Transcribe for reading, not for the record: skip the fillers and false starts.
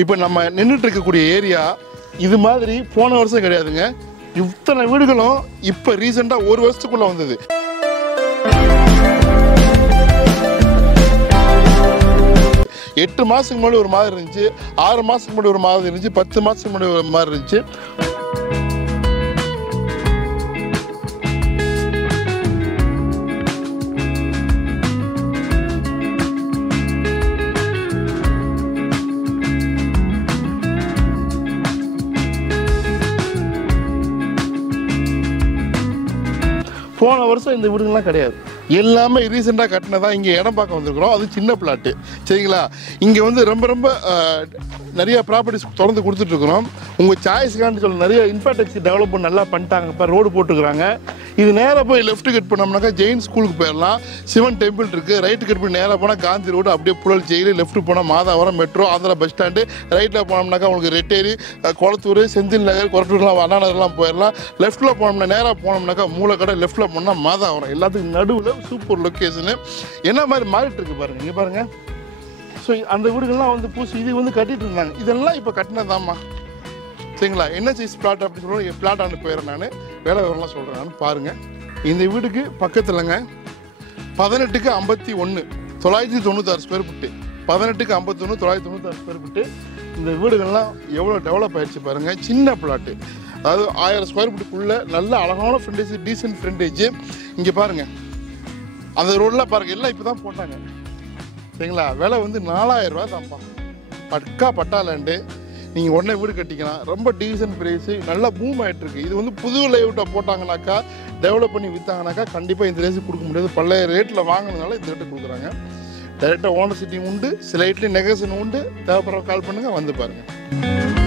இப்போ நம்ம நின்றுட்டு இருக்கக்கூடிய ஏரியா இது மாதிரி போன வருஷம் கிடையாதுங்க. இத்தனை வீடுகளும் இப்போ ரீசெண்டாக ஒரு வருஷத்துக்குள்ள வந்தது. எட்டு மாதத்துக்கு முன்னாடி ஒரு மாதிரி இருந்துச்சு, 6 மாதத்துக்கு முன்னாடி ஒரு மாதிரி இருந்துச்சு, 10 மாதத்துக்கு முன்னாடி ஒரு மாதிரி இருந்துச்சு. போன வருஷம் இந்த வீடுங்கள்லாம் கிடையாது, எல்லாமே ரீசெண்டாக கட்டினதான். இங்கே இடம் பார்க்க வந்திருக்கிறோம், அது சின்ன பிளாட்டு சரிங்களா. இங்கே வந்து ரொம்ப ரொம்ப நிறைய ப்ராப்பர்ட்டிஸ் தொடர்ந்து கொடுத்துட்ருக்குறோம். உங்கள் சாய்ஸ்க்கான்னு சொல்லி நிறைய இன்ஃப்ராஸ்ட்ரக்சர் டெவலப்மெண்ட் நல்லா பண்ணிட்டாங்க. இப்போ ரோடு போட்டுக்கிறாங்க. இது நேராக போய் லெஃப்ட் கட் பண்ணோம்னாக்கா ஜெயின் ஸ்கூலுக்கு போயிடலாம். சிவன் டெம்பிள் இருக்குது. ரைட்டு கட் பண்ணி நேராக போனால் காந்தி ரோடு, அப்படியே புழல் ஜெயிலு, லெஃப்ட் போனால் Madhavaram metro, Andhra bus stand. ரைட்டில் போனோம்னாக்கா உங்களுக்கு ரெட்டேரி, கொளத்தூர், செந்தில் நகர், கொரட்டூர்லாம், அண்ணா நகர்லாம் போயிடலாம். லெஃப்ட்டில் போனோம்னா நேராக போனோம்னாக்கா மூலக்கடை, லெஃப்ட்டில் போனால் மாதாவரம். எல்லாத்துக்கும் நடுவில் சூப்பர் லொக்கேஷனு. என்ன மாதிரி மாறிட்டு இருக்கு பாருங்கள். இங்கே பாருங்கள். ஸோ அந்த வீடுகள்லாம் வந்து பூசி இது வந்து கட்டிட்டு இருந்தாங்க. இதெல்லாம் இப்போ கட்டினதாம்மா சரிங்களா. என்ன சைஸ் பிளாட் அப்படின்னு சொல்லுவோம். பிளாட் ஆண்டு போயிடுறேன் நான், வேலை விவரம்லாம் சொல்கிறேன் நான். பாருங்கள், இந்த வீடுக்கு பக்கத்துலங்க 18க்கு 51 996 ஸ்கொயர் ஃபீட்டு, 18க்கு 51 996 ஸ்கொயர் ஃபீட்டு. இந்த வீடுகள்லாம் எவ்வளோ டெவலப் ஆயிடுச்சு பாருங்கள். சின்ன பிளாட்டு, அதாவது 1000 ஸ்கொயர் ஃபீட்டுக்குள்ளே நல்ல அழகான ஃப்ரண்டேஜ், டீசென்ட் ஃப்ரண்டேஜ். இங்கே பாருங்கள், அந்த ரோடெலாம் பாருங்கள், எல்லாம் இப்போ தான் போட்டாங்க சரிங்களா. விலை வந்து 4000 ரூபா தான்ப்பா. பக்கா பட்டா லேண்டு. நீங்கள் உடனே வீடு கட்டிக்கலாம். ரொம்ப டீசென்ட் ப்ரைஸு, நல்லா பூம் ஆகிட்டுருக்கு. இது வந்து புது லேஅவுட்டை போட்டாங்கனாக்கா, டெவலப் பண்ணி விற்றாங்கனாக்கா கண்டிப்பாக இந்த ரேஸு கொடுக்க முடியாது. பழைய ரேட்டில் வாங்கினதுனால இந்த ரேட்டு கொடுக்குறாங்க. டைரெக்டாக ஓனர் சிட்டிங் உண்டு, சில ரேட்லேயும் நெகோசியேஷன் உண்டு. தேவைப்படுற கால் பண்ணுங்கள், வந்து பாருங்கள்.